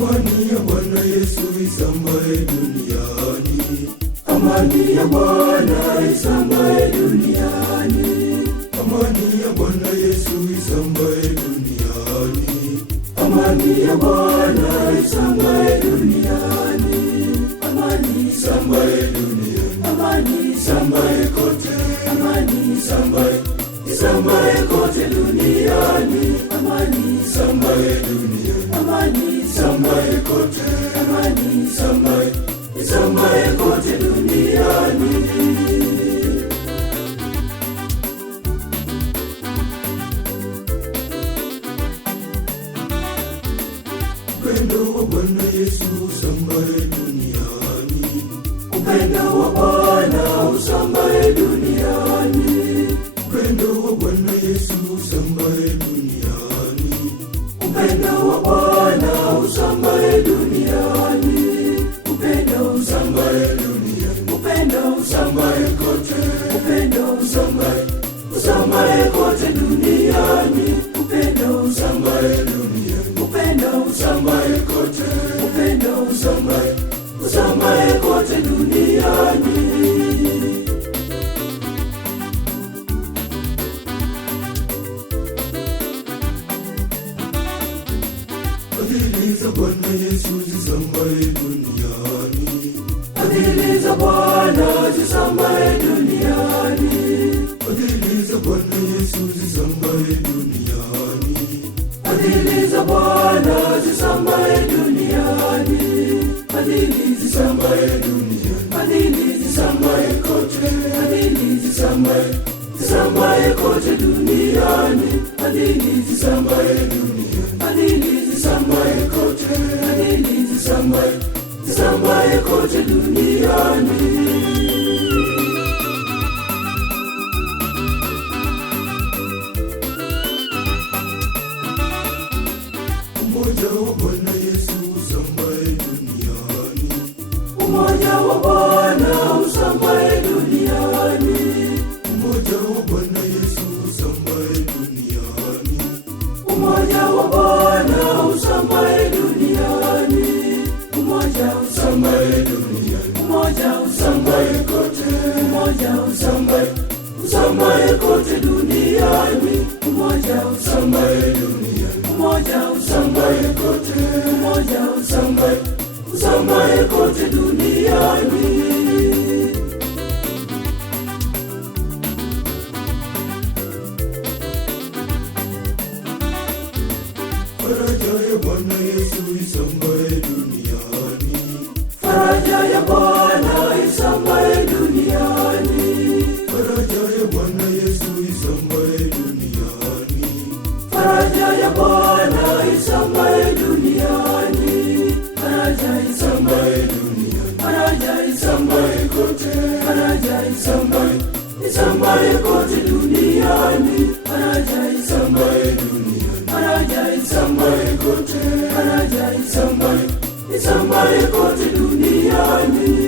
Amani ya Bwana Yesu isambae duniani. Amani ya Bwana isambae duniani. Amani ya Bwana Yesu isambae duniani. Amani ya Bwana isambae duniani. Amani isambae duniani. Amani isambae kote. Amani isambae kote duniani. Amani isambae duniani. Amani isambae kote. Amani isambae kote duniani. Upendo wa Bwana Yesu usambae duniani. Upendo wa Bwana usambae duniani. Upendo wa Bwana Yesu usambae duniani. Upendo wa Bwana usambae duniani. Upendo usambae duniani. Upendo usambae kote. Upendo usambae kote duniani. Upendo usambae duniani. Upendo usambae kote. Upendo usambae kote duniani. Fadhili za Bwana Yesu zisambae duniani. Fadhili za Bwana zisambae duniani. Fadhili za Bwana Yesu zisambae duniani. Fadhili za Bwana zisambae duniani. Fadhili zisambae duniani. Fadhili zisambae kote. Fadhili zisambae kote duniani. Fadhili zisambae duniani. Fadhili zisambae kote. Fadhili zisambae kote duniani. Umoja wa Bwana Yesu usambae duniani. Umoja wa Bwana usambae duniani. Umoja wa Bwana Yesu usambae duniani. Umoja wa Bwana usambae duniani. Umoja usambae duniani. Umoja usambae kote. Umoja usambae kote duniani. Umoja usambae duniani. Umoja usambae kote. Umoja usambae kote duniani. Faraja ya Bwana Yesu isambae duniani. Faraja ya Bwana isambae duniani. Faraja ya Bwana Yesu isambae duniani. Faraja ya Bwana isambae duniani. Faraja isambae duniani. Faraja isambae kote. Faraja isambae kote duniani. Faraja isambae duniani. Faraja isambae kote. Faraja isambae kote duniani.